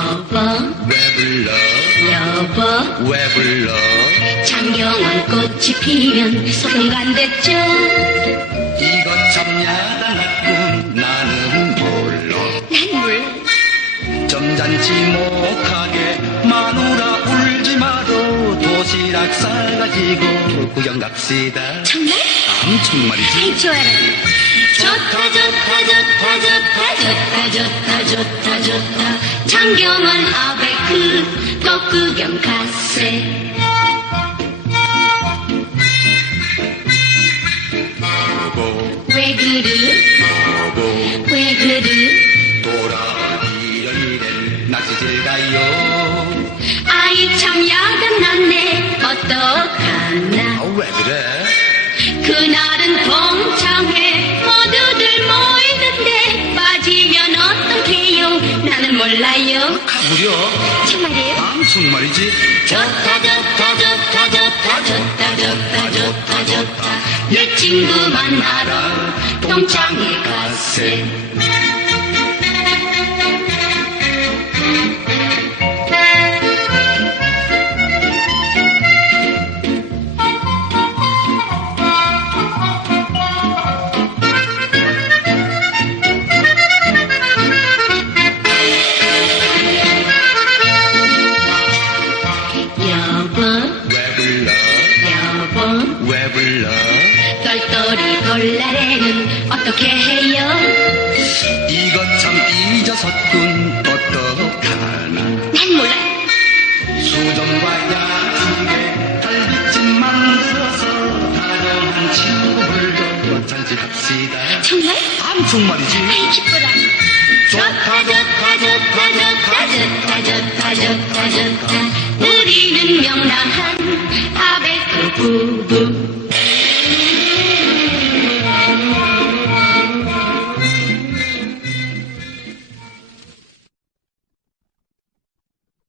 왜 불러? 여보 왜 불러? 장경원 꽃이 피면 순간 됐죠 이것 참 야단났군 나는 몰라 난 몰라 점잖지 못하게 마누라 울지 마도 도시락 싸가지고 구경 갑시다. 정말? 엄청 아이 좋아라. 좋다 좋다 좋다 좋다 좋다 좋다 좋다 좋다. 장경원 아베크 꽃 구경 가세. 여보 왜 그르? 왜 그르? 돌아이런 일엔 낚시질 가요? 아이 참 야단났네. 어떡하나? 아왜 그래 그날은 동창회. 모두들 모이는데 빠지면 어떡해요 나는 몰라요. 정말이에요? 엄청 말이지? 좋다 좋다 좋다 좋다 좋다 좋다 좋다 좋다. 내 친구 만나러 동창회 가세 불러. 똘똘이 볼날에는 어떻게 해요? 이것 참 잊어섰군. 어떡하나. 난 몰라요 수정과 약속에 달빛집 만들어서 다정한 친구들도 잔치합시다. 정말? 엄청 말이지. 아이 기쁘라 좋다 좋다 좋다 좋다 좋다 좋다 좋다 좋다. 우리는 명랑한 do do